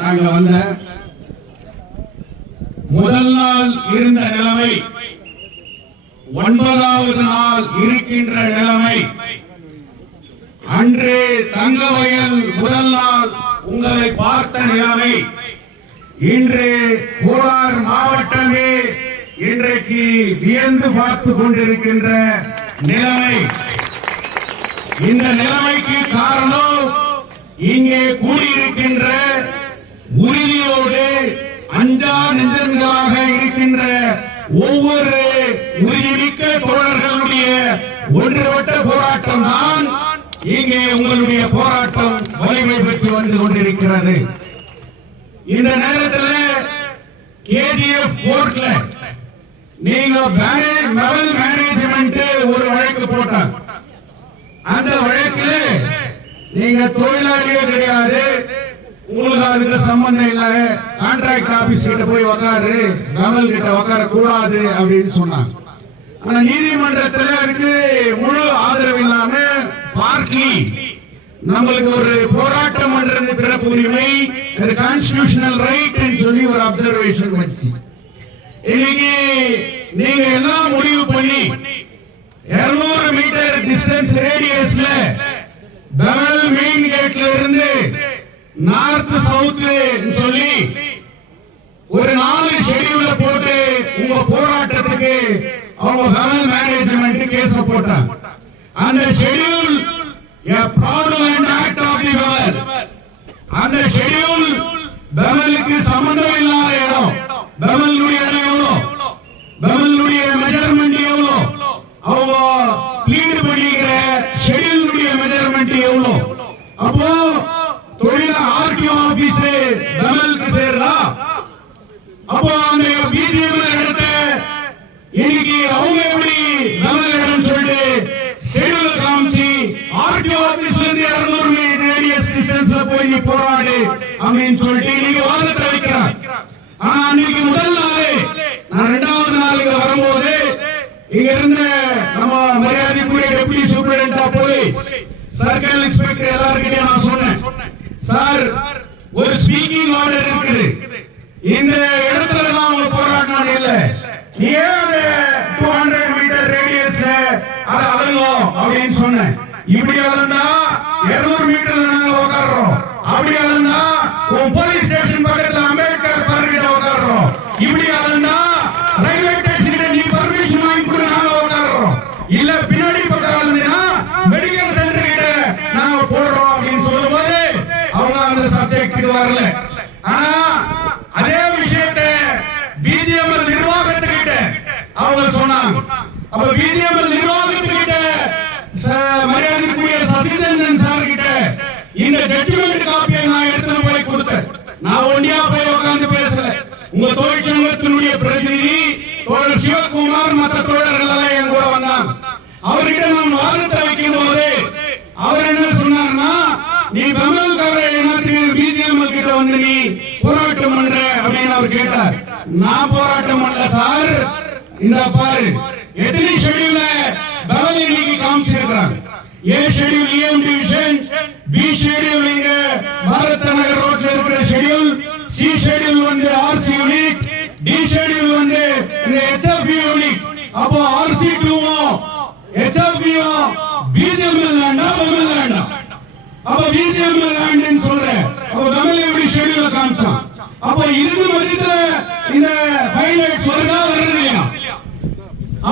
நாங்க வந்த முதல் நாள் இருந்த நிலைமை 9வது நாள் இருக்கின்ற நிலைமை அன்று தங்கவயல் முதல் நாள் உங்களை பார்த்த நிலைமை இன்று கோலார் மாவட்டமே இன்றைக்கு வியந்து பார்த்து கொண்டிருக்கின்ற நிலைமை. இந்த நிலைமைக்கு காரணம் இங்கே கூடியிருக்கின்ற உறுதியோடு அஞ்சா நெஞ்சங்களாக இருக்கின்ற ஒவ்வொரு உறுதிமிக்க தோழர்களுடைய ஒன்றுபட்ட போராட்டம் தான் இங்கே உங்களுடைய போராட்டம் வலிமை பெற்று வந்து கொண்டிருக்கிறது. இந்த நேரத்தில் KGF கோர்ட்ல நீங்க மெவல் மேனேஜ்மெண்ட் ஒரு வழக்கு போட்டாங்க. அந்த வழக்கில் நீங்க தொழிலாளியே கிடையாது, உங்களுக்கு அதுக்கு சம்பந்தம் இல்ல, கான்ட்ராக்ட் ஆபீஸ் கிட்ட போய் உட்காரு, மெவல் கிட்ட உட்கார கூடாது அப்படின்னு சொன்னாங்க. ஆனா நீதிமன்றத்தில் அதுக்கு முழு ஆதரவு இல்லாம பார்ட்லி நம்மளுக்கு ஒரு போராட்டம் பண்றது பிறப்பு உரிமை, கான்ஸ்டிடியூஷனல் ரைட் சொல்லி ஒரு அப்சர்வேஷன் வச்சு இன்னைக்கு நீங்க எல்லாம் முடிவு பண்ணி 200 மீட்டர் டிஸ்டன்ஸ் ரேடியஸ்ல பெவல் மெயின் கேட்ல இருந்து நார்த் சவுத் சொல்லி ஒரு 4 ஷெட்யூல போட்டு உங்க போராட்டத்துக்கு அவங்க பெவல் மேனேஜ்மெண்ட் கேஸ் போட்டாங்க. அந்த schedule a fraudulent act of the bevel. அந்த ஷெட்யூல் பெவலுக்கு சம்பந்தம் இல்லாத இடம். பெவலுடைய இடம் எவ்வளோ, பெவலுடைய மெஷர்மெண்ட் எவ்வளோ, அவங்க ப்ளீட் பண்ணிக்கிற ஷெட்யூலுடைய மெஷர்மெண்ட் எவ்வளோ. அப்போ தொழில ஆர்டிஓ ஆபீஸ் பெவலுக்கு சேர்றா. அப்போ அந்த பிஜிஎம் இடத்த இன்னைக்கு அவங்க எப்படி பெவல் இடம் சொல்லிட்டு ஷெட்யூல் காமிச்சு ஆர்டிஓ ஆபீஸ்ல இருந்து 200 மீட்டர் ரேடியஸ் டிஸ்டன்ஸ்ல போய் போராடு அப்படின்னு சொல்லிட்டு நீங்க வாதத்தை வைக்கிறார். ஆனா அன்னைக்கு முதல் நாளே நான் 2வது நாளுக்கு வரும்போது இங்க இருந்த நம்ம மரியாதைக்குரிய deputy superintendent of police circle inspector எல்லார்கிட்டயும் நான் சொன்னேன், சார் ஒரு ஸ்பீக்கிங் ஆர்டர் இருக்குது, இந்த இடத்துல தான் அவங்க போராட்டம் இல்ல, ஏன் 200 மீட்டர் ரேடியஸ்ல அதை அலங்கும் அப்படின்னு சொன்னேன். இப்படி அலந்தா 200 மீட்டர்ல நாங்க உட்கார்றோம், அப்படி அலந்தா உன் போலீஸ் ஸ்டேஷன் பக்கத்துல அம்பேத்கர் பார்க் கிட்ட உட்கார்றோம், இப்படி அலந்தா ரயில்வே ஸ்டேஷன் கிட்ட நீ பர்மிஷன் வாங்கி கொடு நாங்க உட்கார்றோம், இல்ல பின்னாடி பக்கம் அலந்தா மெடிக்கல் சென்டர் கிட்ட நாங்க போடுறோம் அப்படின்னு சொல்லும்போது அவங்க அந்த சப்ஜெக்ட் வரல. ஆனா அதே விஷயத்தை பிஜிஎம்எல் நிர்வாகத்துக்கிட்ட அவங்க சொன்னாங்க. அப்ப பிஜிஎம்எல் நிர்வாகத்துக்கிட்ட மரியாதைக்குரிய சசிதரன் சார் கிட்ட இந்த ஜட்ஜ்மெண்ட் காப்பியை நான் எடுத்து போய் கொடுத்தேன். நான் ஒண்டியா போய் உட்கார்ந்து பேசல, உங்க தொழிற்சங்கத்தினுடைய பிரதிநிதி தோழர் சிவகுமார் மற்ற தோழர்கள் எல்லாம் என் கூட வந்தாங்க. அவர்கிட்ட நான் வாதத்தை வைக்கும் போது அவர் என்ன சொன்னார்னா, நீ பெமல்கார பிஜிஎம்எல் கிட்ட வந்து நீ போராட்டம் பண்ற அப்படின்னு அவர் கேட்டார். நான் போராட்டம் பண்ணல சார், இந்த பாரு எத்தனை ஷெட்யூல்ல பெவல் இன்னைக்கு காமிச்சிருக்காங்க. ஏ ஷெட்யூல் இஎம் டிவிஷன், பி ஷெட்யூல் இங்க பாரத் நகர் ரோட்ல இருக்கிற ஷெட்யூல், சி ஷெட்யூல் வந்து ஆர்சி யூனிட், டி ஷெட்யூல் வந்து இந்த ஹெச்எஃப் யூனிட். அப்போ ஆர்சி2 ஹெச்எஃப் பிஜிஎம்எல் லேண்டா பெவல் லேண்டா? அப்ப பிஜிஎம்எல் லேண்ட்னு சொல்றேன், அப்ப பெவல் எப்படி ஷெட்யூல காமிச்சான்? அப்போ இதுக்கு மதியத்துல இந்த ஹைலைட்ஸ் வருதா வரலையா?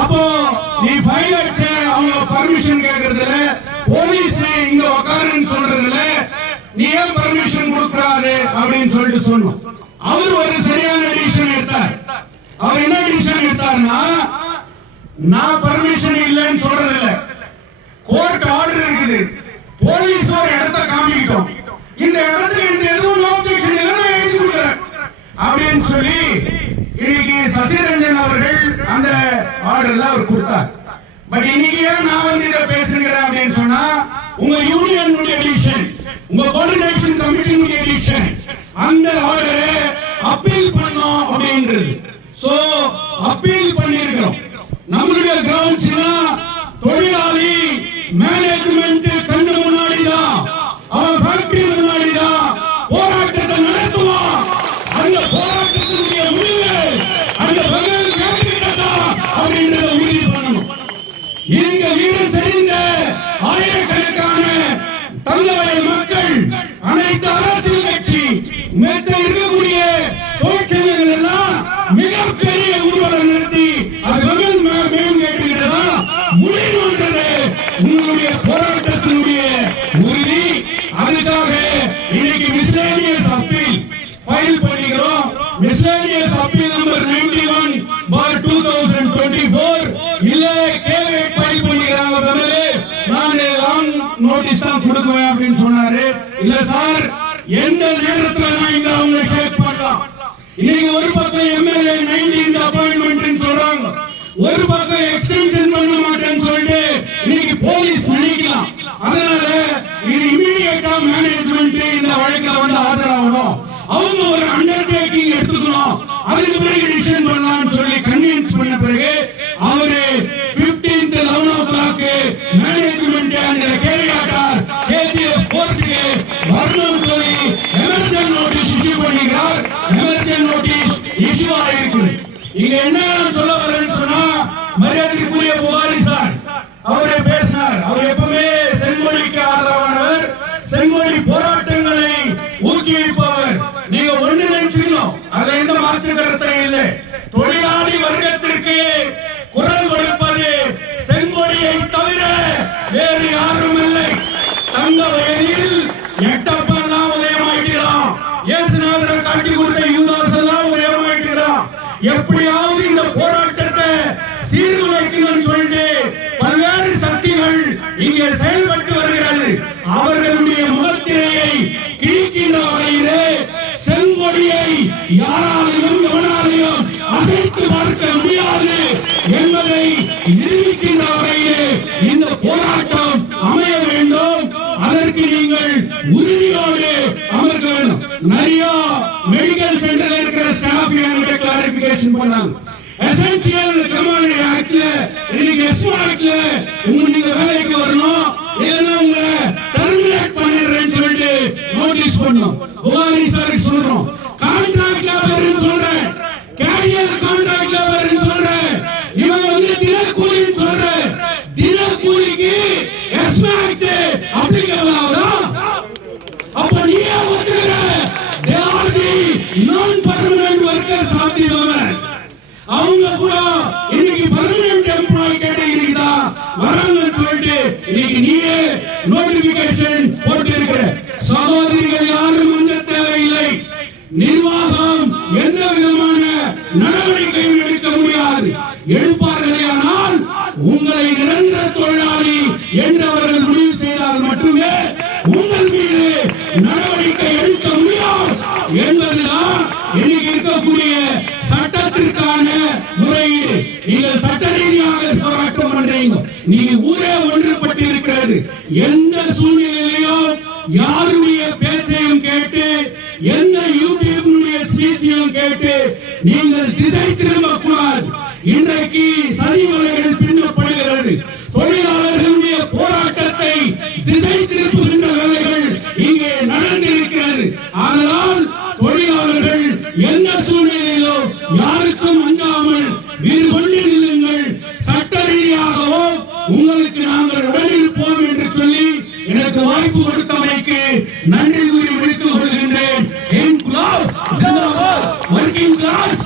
அப்போ நீ ஃபைல் அடிச்ச அவங்க பர்மிஷன் கேக்குறதுல, போலீஸ் இங்க உட்காருன்னு சொல்றதுல நீ ஏன் பர்மிஷன் கொடுக்கறாரு அப்படின்னு சொல்லிட்டு சொன்னோம். அவர் ஒரு சரியான டிசிஷன் எடுத்தார். அவர் என்ன டிசிஷன் எடுத்தாருன்னா, நான் பர்மிஷன் இல்லைன்னு சொல்றது இல்ல, கோர்ட் ஆர்டர் இருக்குது, போலீஸ் ஒரு இடத்தை காமிக்கிட்டோம், இந்த இடத்துல இந்த எதுவும் ஆப்ஜெக்ஷன் இல்லைன்னா எழுதி கொடுக்குறேன் அப்படின்னு சொல்லி இன்னைக்கு சசிரஞ்சன் அவர்கள் அந்த ஆர்டர்ல அவர் கொடுத்தார். பட் இன்னைக்கு நான் வந்து இத பேசுறேன் அப்படின்னு சொன்னா, உங்க யூனியன் டிசிஷன், உங்க கோஆர்டினேஷன் கமிட்டியுடைய டிசிஷன், அந்த ஆர்டரை அப்பீல் பண்ணோம் அப்படின்றது. சோ அப்பீல் பண்ணிருக்கோம். நம்மளுடைய கிரவுண்ட்ஸ்னா தொழிலாளி மேனேஜ்மெண்ட் கண்ணு முன்னாடி தான், அவன் ஃபேக்டரி முன்னாடி தான் போராட்டத்தை நடத்துவோம் மற்ற இருக்கக்கூடிய தொழிற்சங்கங்கள் எல்லாம் மிகப்பெரிய ஊர்வலம் நடத்தி அது மேலும் கேட்டுக்கிட்டதா முடிவுன்றது உங்களுடைய போராட்டத்தினுடைய உறுதி. அதுக்காக இன்னைக்கு மிஸ்லேனியஸ் அப்பீல் ஃபைல் பண்ணிக்கிறோம். மிஸ்லேனியஸ் அப்பீல் நம்பர் 91/2024 இல்ல கேவேட் ஃபைல் பண்ணிக்கிறாங்க. பதிலே நான் லாங் நோட்டீஸ் தான் கொடுக்குவேன் அப்படின்னு சொன்னாரு. இல்ல சார், எந்த நேரத்துல நான் இங்க அவங்க ஷேக் பண்ணலாம். இன்னைக்கு ஒரு பக்கம் எம்எல்ஏ 19th அப்பாயின்மெண்ட் சொல்றாங்க, ஒரு பக்கம் எக்ஸ்டென்ஷன் பண்ண மாட்டேன்னு சொல்லிட்டு இன்னைக்கு போலீஸ் நினைக்கலாம். அதனால இது இமிடியேட்டா மேனேஜ்மெண்ட் இந்த வழக்குல வந்து ஆஜராகணும், அவங்க ஒரு அண்டர்டேக்கிங் எடுத்துக்கணும், அதுக்கு பிறகு டிசிஷன் பண்ணலாம்னு சொல்லி கன்வின்ஸ் பண்ண பிறகு அவரு 15th 11 o'clock மேனேஜ்மெண்ட் அந்த கேரியாட்டார் கேஜிஎஃப் கோர்ட்டுக்கு வரணும்னு சொல்லி எமர்ஜென்சி நோட்டீஸ் இஷ்யூ பண்ணிக்கிறார். எமர்ஜென்சி நோட்டீஸ் இஷ்யூ ஆயிருக்கு. இங்க என்ன சொல்ல வரேன்னு சொன்னா, மரியாதைக்குரிய புகாரி சார் அவரே பேசினார். அவர் எப்பவுமே செங்கோடிக்கு ஆதரவானவர், செங்கோடி போராட்டங்களை ஊக்குவிப்பவர். நீங்க ஒண்ணு நினைச்சுக்கணும், அதுல எந்த மாற்று கருத்தை இல்லை. தொழிலாளி வர்க்கத்திற்கு குரல் கொடுப்பது செங்கோடியை தவிர வேறு யாரும் இல்லை. தங்க வயதில் எட்டப்பெல்லாம் உதயமாகிறான், இயேசுநாதரை காட்டி கொடுத்த யூதாஸ் எல்லாம் உதயமாகிறான். எப்படியாவது இந்த போராட்டத்தை சீர்குலைக்கணும்னு சொல்லிட்டு பல்வேறு சக்திகள் இங்கே செயல்பட்டு வருகிறது. அவர்களுடைய முகத்திரையை கிழிக்கின்ற வகையிலே செங்கொடியை யாராலையும் எவனாலையும் அசைத்து பார்க்க முடியாது என்பதை நிரூபிக்கின்ற வகையிலே இந்த போராட்டம் அமைய வேண்டும். அதற்கு நீங்கள் உறுதியோடு அமர்க்க வேண்டும். நிறைய மெடிக்கல் சென்டர்ல இருக்கிற ஸ்டாஃப் என்கிட்ட கிளாரிபிகேஷன் பண்ணாங்க. எசென்சியல் கமாடிட்டி ஆக்ட்ல இன்னைக்கு எஸ்மா ஆக்ட்ல நீங்க வேலைக்கு வரணும், இல்லைன்னா உங்களை டெர்மினேட் பண்ணிடுறேன்னு சொல்லிட்டு நோட்டீஸ் பண்ணோம். புகாரி சார் சொல்றோம், கான்ட்ராக்ட் லேபர்னு சொல்றேன், கேரியர் கான்ட்ராக்ட் லேபர்னு சொல்றேன், இவன் வந்து தினக்கூலின்னு சொல்றேன். தினக்கூலிக்கு எஸ்மா ஆக்ட் அப்ளிகபிள் ஆகுதா? அப்ப நீயே ஒத்துக்கிற they are the non permanent workers of the government. அவங்க கூட இன்னைக்கு பெர்மனன்ட் எம்ப்ளாயி கேட்டகரி தான் வராங்கன்னு சொல்லிட்டு இன்னைக்கு நீயே நோட்டிபிகேஷன் போட்டு இருக்கிற. சகோதரிகள் யாரும் வந்து தேவையில்லை. நிர்வாகம் எந்த விதமான நடவடிக்கையும் எடுக்க முடியாது. எடுப்பார்களே ஆனால் உங்களை நிரந்தர தொழிலாளி என்று அவர்கள் முடிவு செய்தால் மட்டுமே உங்கள் மீது நடவடிக்கை எடுக்க முடியும் என்பதுதான் இன்னைக்கு இருக்கக்கூடிய சட்டத்திற்கான முறையீடு. நீங்கள் சட்ட ரீதியாக போராட்டம் பண்றீங்க, நீங்க ஊரே ஒன்றுபட்டு இருக்கிறது. எந்த சூழ்நிலையிலும் யாருடைய பேச்சையும் கேட்டு, எந்த யூடியூப் ஸ்பீச்சையும் கேட்டு நீங்கள் திசை திரும்ப கூடாது. இன்றைக்கு சதி வலைகள் பின்னப்படுகிறது. தொழிலாளர்களுடைய போராட்டத்தை திசை திருப்புகின்ற வேலைகள் இங்கே நடந்திருக்கிறது. அதனால் தொழிலாளர்கள் எந்த சூழ்நிலையிலும் யாருக்கும் அஞ்சாமல் வீறு கொண்டு நில்லுங்கள். சட்ட ரீதியாகவோ உங்களுக்கு நாங்கள் உடனிருப்போம் என்று சொல்லி எனக்கு வாய்ப்பு கொடுத்தமைக்கு நன்றி கூறி முடித்துக் கொள்கின்றேன். ஒர்க்கிங் கிளாஸ்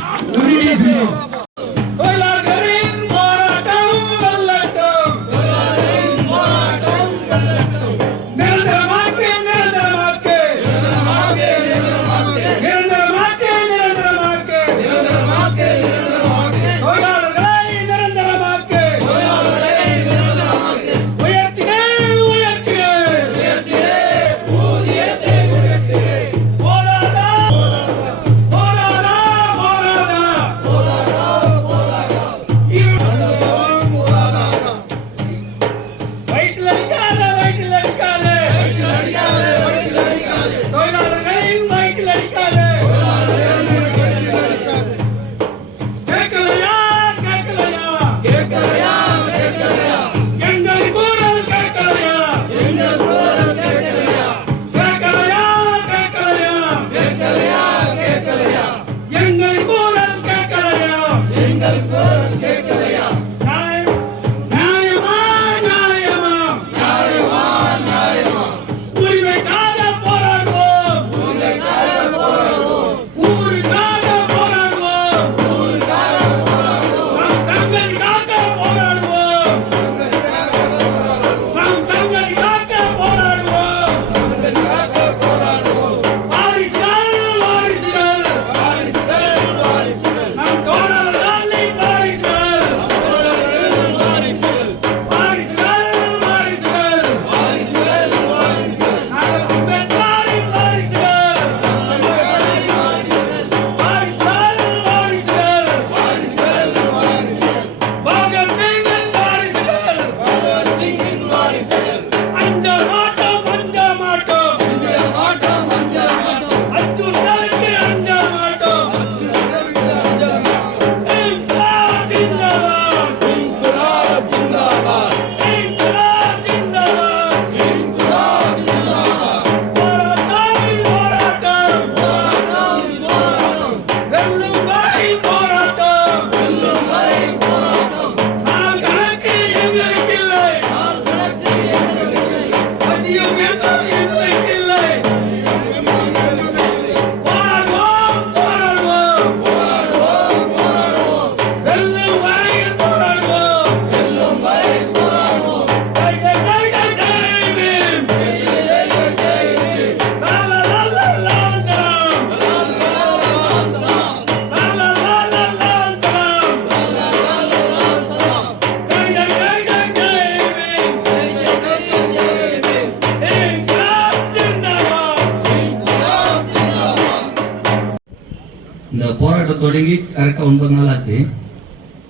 இந்த போராட்டம் தொடங்கி கரெக்டாக 9 நாள் ஆச்சு.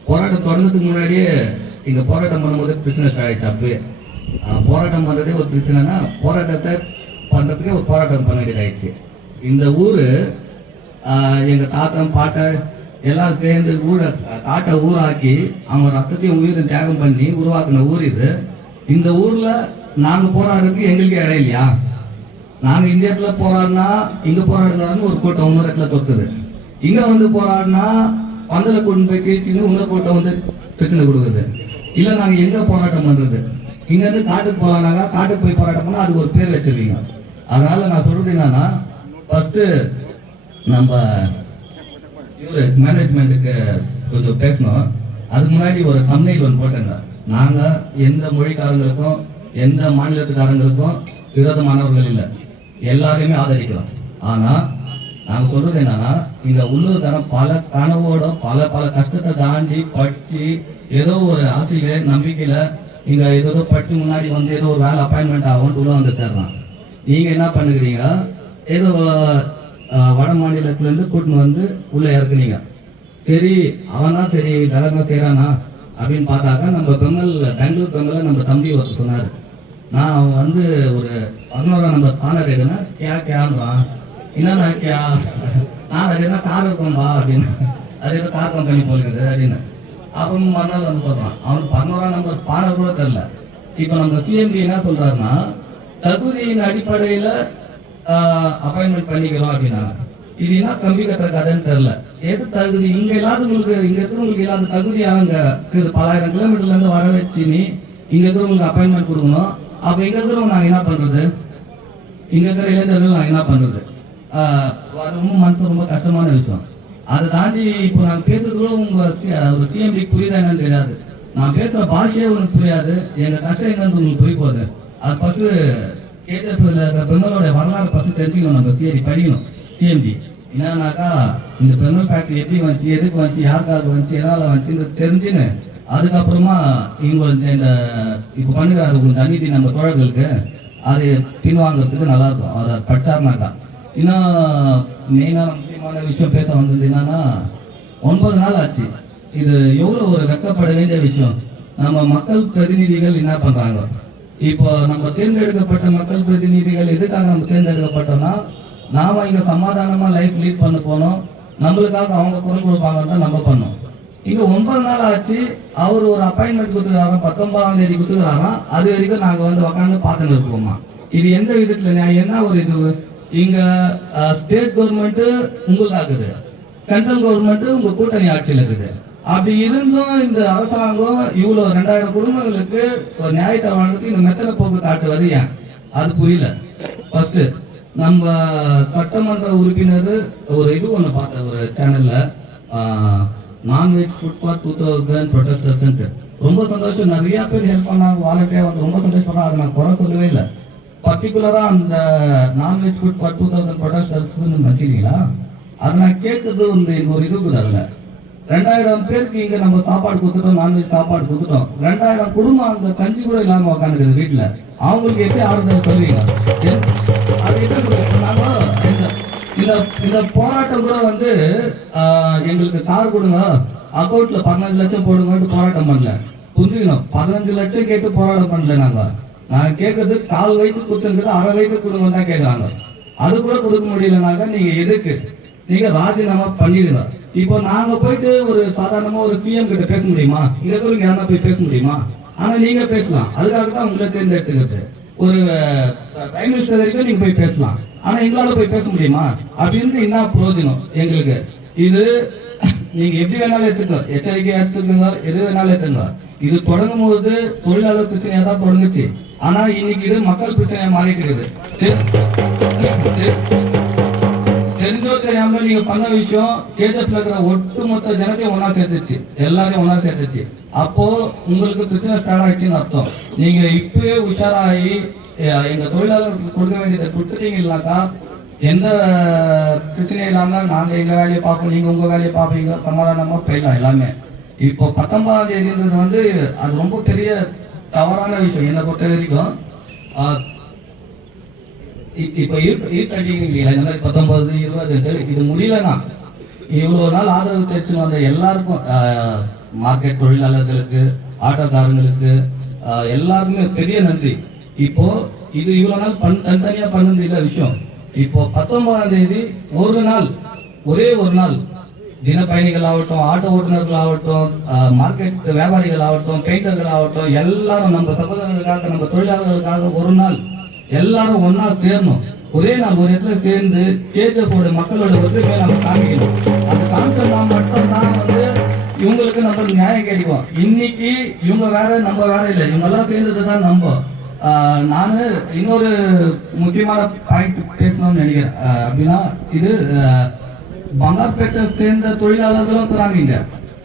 போராட்டம் தொடங்கிறதுக்கு முன்னாடியே இங்கே போராட்டம் பண்ணும்போது பிரச்சனை ஸ்டார்ட் ஆயிடுச்சு. அப்பவே போராட்டம் பண்ணுறதே ஒரு பிரச்சனைனா போராட்டத்தை பண்ணுறதுக்கே ஒரு போராட்டம் பண்ண வேண்டியது ஆயிடுச்சு. இந்த ஊர் எங்கள் தாத்தன் பாட்டை எல்லாம் சேர்ந்து ஊரை காட்டை ஊராக்கி அவங்க ரத்தத்தையும் உயிரை தியாகம் பண்ணி உருவாக்குன ஊர் இது. இந்த ஊரில் நாங்கள் போராடுறதுக்கு எங்களுக்கு இடம் இல்லையா? நாங்கள் இந்த இடத்துல போராடினா இங்கே போராடுறாருன்னு ஒரு கூட்டம் இன்னொரு இடத்துல தொத்துது. இங்கே வந்து போராடினா பந்தல கொண்டு போய் கீழ்ச்சின்னு இன்னொரு கூட்டம் வந்து பிரச்சனை கொடுக்குது. இல்லை நாங்கள் எங்கே போராட்டம் பண்ணுறது? இங்கேருந்து காட்டுக்கு போகலானாக்கா காட்டுக்கு போய் போராட்டம் பண்ணால் அதுக்கு ஒரு பேர் வச்சிருக்கீங்க. அதனால நான் சொல்றது என்னன்னா, ஃபர்ஸ்ட் நம்ம இவரு மேனேஜ்மெண்ட்டுக்கு கொஞ்சம் பேசணும். அதுக்கு முன்னாடி ஒரு தம்ப்நெயில் ஒன்று போட்டேங்க. நாங்கள் எந்த மொழிக்காரங்களுக்கும் எந்த மாநிலத்துக்காரங்களுக்கும் விரோதமானவர்கள் இல்லை, எல்லாரையுமே ஆதரிக்கிறோம். ஆனால் நாங்கள் சொல்றது என்னன்னா, இங்கே உள்ளூர்காரன் பல கனவோட பல பல கஷ்டத்தை தாண்டி படிச்சு ஏதோ ஒரு ஆசிரியர் நம்பிக்கையில இங்க ஏதோ படிச்சு முன்னாடி வந்து ஏதோ ஒரு வேலை அப்பாயின்மெண்ட் ஆகும்னு உள்ள வந்து சேர்றான். நீங்க என்ன பண்ணுகிறீங்க? ஏதோ வட மாநிலத்துல இருந்து கூட்டின்னு வந்து உள்ள இறக்குனீங்க. சரி அவன் தான் சரி வேலை செய்யறானா அப்படின்னு பார்த்தாக்கா நம்ம பெங்களூர் பெங்கல்ல நம்ம தம்பி ஒருத்தர் சொன்னாரு. நான் அவன் வந்து ஒரு 11ஆம் நம்பர் ஸ்பானர் எடுனா கேன்றான். என்னன்னா நான் அது என்ன கார் இருக்கோம்பா அப்படின்னு, அது ஏதோ கார் கம்பெனி போயிருக்குது அப்படின்னு. அப்புறம் மறுநாள் வந்து சொல்றான் அவனுக்கு 11ஆம் நம்பர் ஸ்பானர் கூட தெரியல. இப்ப நம்ம சிஎம்பி என்ன சொல்றாருன்னா, தகுதியின் அடிப்படையில அப்பாயின்மெண்ட் பண்ணிக்கிறோம் அப்படின்னா, இது என்ன கம்பி கட்டுற கதைன்னு தெரியல. எது தகுதி? இங்க இல்லாதவங்களுக்கு, இங்க இருக்கிறவங்களுக்கு இல்லாத தகுதி அவங்க பலாயிரம் கிலோமீட்டர்ல இருந்து வர வச்சு நீ இங்க இருக்கிறவங்களுக்கு அப்பாயின்மெண்ட் கொடுக்கணும். அப்ப இங்க இருக்கிறவங்க நாங்க என்ன பண்றது? இங்க இருக்கிற இளைஞர்கள் நாங்க என்ன பண்றது? ரொம்ப மனசு ரொம்ப கஷ்டமான விஷயம். அதை தாண்டி இப்போ நாங்க பேசுறதுல உங்க சிஎம்பி புரியுதா என்னன்னு தெரியாது. நான் பேசுற பாஷையே உங்களுக்கு புரியாது. எங்க கஷ்டம் என்னன்னு உங்களுக்கு புரிய போகுது. அது ஃபர்ஸ்ட் கேஜிஎஃப்ல இருக்கிற பெண்களோட வரலாறு ஃபர்ஸ்ட் தெரிஞ்சுக்கணும். நம்ம படிக்கணும். சிஎம்பி என்னன்னாக்கா, இந்த பெண்கள் ஃபேக்டரி எப்படி வந்துச்சு, எதுக்கு வந்துச்சு, யாருக்காக வந்துச்சு, எதனால வந்துச்சுன்னு தெரிஞ்சுன்னு அதுக்கப்புறமா இவங்க இந்த இப்போ பண்ணுறாரு உங்களுக்கு அநீதி நம்ம தோழர்களுக்கு அது பின்வாங்கிறதுக்கு நல்லா இருக்கும். அதை படிச்சாருனாக்கா இன்னும் மெயினான முக்கியமான விஷயம் பேச வந்தது என்னன்னா, 9 நாள் ஆச்சு. இது எவ்வளோ ஒரு வெக்கப்பட வேண்டிய விஷயம். நம்ம மக்கள் பிரதிநிதிகள் என்ன பண்றாங்க? இப்போ நம்ம தேர்ந்தெடுக்கப்பட்ட மக்கள் பிரதிநிதிகள் எதுக்காக நம்ம தேர்ந்தெடுக்கப்பட்டோம்னா, நாம இங்க சமாதானமா லைஃப் லீட் பண்ண போனோம், நம்மளுக்காக அவங்க குரல் கொடுப்பாங்கன்னு நம்ம பண்ணோம். இங்க 9 நாள் ஆச்சு. அவர் ஒரு அப்பாயின்மெண்ட் கொடுத்துக்கிறாராம், 19ஆம் தேதி கொடுத்துக்கிறாராம். அது வரைக்கும் நாங்க வந்து உட்காந்து பார்த்துன்னு இருப்போமா? இது எந்த விதத்துல என்ன ஒரு இது? இங்க ஸ்டேட் கவர்மெண்ட் உங்களுக்கு இருக்குது, சென்ட்ரல் கவர்மெண்ட் உங்க கூட்டணி ஆட்சியில் இருக்குது. அப்படி இருந்தும் இந்த அரசாங்கம் இவ்வளவு 2000 குடும்பங்களுக்கு ஒரு நியாயத்தை வழங்குறதுக்கு இந்த மெத்தனை போக்கு காட்டுவது ஏன்? அது புரியல. ஃபர்ஸ்ட் நம்ம சட்டமன்ற உறுப்பினர் ஒரு இது ஒண்ணு பார்த்த ஒரு சேனல்ல, நான்வெஜ் ஃபுட் ஃபார் 2000 ப்ரொடெஸ்டர்ஸ். ரொம்ப சந்தோஷம். நிறைய பேர் ஹெல்ப் பண்ணாங்க, வாலண்டியரா வந்து ரொம்ப சந்தோஷப்படுறாங்க. அதை நான் குறை சொல்லவே இல்லை. பர்டிகுலரா அந்த நான்வெஜ் ஃபுட் ஃபார் 2000 ப்ரொடெஸ்டர்ஸ் நினைச்சிருக்கீங்களா? அதை நான் கேட்கறது ஒரு இது அதுல 2000 பேருக்கு இங்க நம்ம சாப்பாடு கொடுத்துட்டோம், நான்வெஜ் சாப்பாடு கொடுத்துட்டோம். 2000 குடும்பம் அந்த கஞ்சி கூட இல்லாம உட்காந்துருக்குது வீட்டுல. அவங்களுக்கு எப்படி ஆறுதல் சொல்வீங்க? இந்த போராட்டம் கூட வந்து எங்களுக்கு கார் கொடுங்க, அக்கௌண்ட்ல 15 லட்சம் போடுங்கன்னு போராட்டம் பண்ணல. புரிஞ்சுக்கணும். 15 லட்சம் கேட்டு போராட்டம் பண்ணல. நாங்க கேட்கறது கால் வயிற்று கொடுத்துருக்குது, அரை வயிற்று கொடுங்கன்னு தான் கேட்கறாங்க. அது கூட கொடுக்க முடியலனாக்கா நீங்க எதுக்கு நீங்க ராஜினாமா பண்ணிடுங்க. இப்போ நாங்க போயிட்டு ஒரு சாதாரணமா ஒரு சிஎம் கிட்ட பேச முடியுமா? இங்க இருக்கிறவங்க யாரா போய் பேச முடியுமா? ஆனா நீங்க பேசலாம். அதுக்காக தான் உங்களை தேர்ந்தெடுத்துக்கிறது. ஒரு பிரைம் மினிஸ்டர் வரைக்கும் நீங்க போய் பேசலாம். ஆனா எங்களால போய் பேச முடியுமா? அப்படின்னு என்ன பிரயோஜனம் எங்களுக்கு? இது நீங்க எப்படி வேணாலும் எடுத்துக்கோ, எச்சரிக்கையா எடுத்துக்கோங்க, எது வேணாலும் எடுத்துங்க. இது தொடங்கும் போது தொழிலாளர் பிரச்சனையா தான் தொடங்குச்சு. ஆனா இன்னைக்கு இது மக்கள் பிரச்சனையா மாறிட்டு இருக்குது. தெரிஞ்சோ தெரியாம நீங்க பண்ண விஷயம் கேஜிஎஃப்ல இருக்கிற ஒட்டுமொத்த ஜனத்தையும் ஒன்னா சேர்த்துச்சு, எல்லாரையும் ஒன்னா சேர்த்துச்சு. அப்போ உங்களுக்கு பிரச்சனை ஸ்டார்ட் ஆயிடுச்சுன்னு அர்த்தம். நீங்க இப்பவே உஷாராகி எங்க தொழிலாளர்களுக்கு கொடுக்க வேண்டியதை கொடுத்துட்டீங்கன்னாக்கா எந்த பிரச்சனையும் இல்லாம நாங்க எங்க வேலையை பார்ப்போம், நீங்க உங்க வேலையை பார்ப்பீங்க, சமாதானமா போயிடலாம் எல்லாமே. இப்போ 19ஆம் தேதின்றது வந்து அது ரொம்ப பெரிய தவறான விஷயம் என்னை பொறுத்த வரைக்கும். இப்போ இந்த மாதிரி 19, 20 இது முடியலன்னா இவ்வளவு நாள் ஆதரவு தெரிச்சுன்னு வந்த எல்லாருக்கும் மார்க்கெட் தொழிலாளர்களுக்கு, ஆட்டோக்காரங்களுக்கு எல்லாருக்குமே பெரிய நன்றி. இப்போ இது இவ்வளவு நாள் தனித்தனியா பண்ணது இல்ல விஷயம். இப்போ 19ஆம் தேதி ஒரே ஒரு நாள் தினப்பயணிகள் ஆகட்டும், ஆட்டோ ஓட்டுநர்கள் ஆகட்டும், மார்க்கெட் வியாபாரிகள் ஆகட்டும், பெயிண்டர்கள் ஆகட்டும், எல்லாரும் நம்ம சகோதரர்களுக்காக, நம்ம தொழிலாளர்களுக்காக ஒரு நாள் எல்லாரும் ஒன்னா சேரணும். ஒரே நாள் ஒரு இடத்துல சேர்ந்து கேஜிஎஃப் மக்களோட ஒற்றுமையை நம்ம காமிக்கணும். அது காமிச்சோம்னா மட்டும்தான் இவங்களுக்கு நம்மளுக்கு நியாயம் கிடைக்கும். இன்னைக்கு இவங்க வேற நம்ம வேற இல்லை, இவங்க எல்லாம் சேர்ந்ததுதான் நம்ம. நான் இன்னொரு முக்கியமான பாயிண்ட் பேசணும்னு நினைக்கிறேன். அப்படின்னா இது பங்கார்பேட்டை சேர்ந்த தொழிலாளர்களும் தராங்க.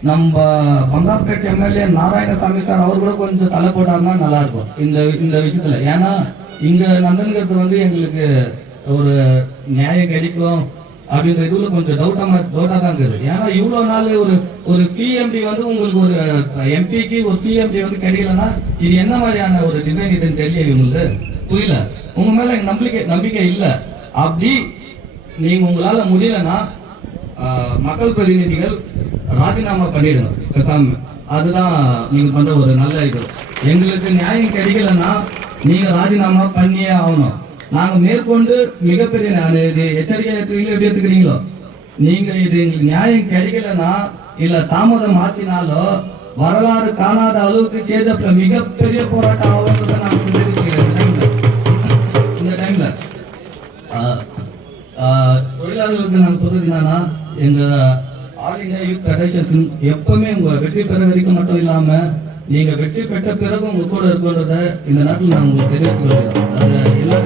நம்ம பங்கார்பேட்டை எம்எல்ஏ நாராயணசாமி சார் அவர் கூட கொஞ்சம் தலை போட்டாருன்னா நல்லா இருக்கும் இந்த விஷயத்துல. ஏன்னா இங்க நந்தன்கிறது எங்களுக்கு ஒரு நியாயம் கிடைக்கும் அப்படின்ற இதுல கொஞ்சம் டவுட்டா தான் இருக்குது. ஏன்னா இவ்வளவு நாள் ஒரு சிஎம்டி உங்களுக்கு ஒரு எம்பிக்கு ஒரு சிஎம்டி கிடைக்கலன்னா இது என்ன மாதிரியான ஒரு டிசைன் இதுன்னு தெரியல, இவங்களுக்கு புரியல. உங்க மேல நம்பிக்கை இல்ல. அப்படி நீங்க உங்களால முடியலன்னா மக்கள் பிரதிநிதிகள் ராஜினாமா பண்ணிடுங்க பேசாம. அதுதான் நீங்க பண்ற ஒரு நல்ல இது. எங்களுக்கு நியாயம் கிடைக்கலன்னா நீங்க ராஜினாமா பண்ணியே ஆகணும். நாங்க மேற்கொண்டு மிகப்பெரிய எச்சரிக்கை எப்படி எடுத்துக்கிறீங்களோ, நீங்க இது எங்களுக்கு நியாயம் கிடைக்கலன்னா இல்ல தாமதம் ஆச்சினாலோ வரலாறு காணாத அளவுக்கு கேஜப்ல மிகப்பெரிய போராட்டம் ஆகுன்றதை நான் தெரிவிச்சுக்கிறேன். இந்த டைம்ல தொழிலாளர்களுக்கு நான் சொல்றது என்னன்னா, எங்க ஆல் இந்தியா யூத் ஃபெடரேஷன் எப்பவுமே உங்க வெற்றி பெற வரைக்கும் மட்டும் இல்லாம நீங்க வெற்றி பெற்ற பிறகும் உங்க கூட இருக்குன்றத இந்த நாட்டில் நான் உங்களுக்கு தெரிவிச்சுக்கிறேன். அது எல்லா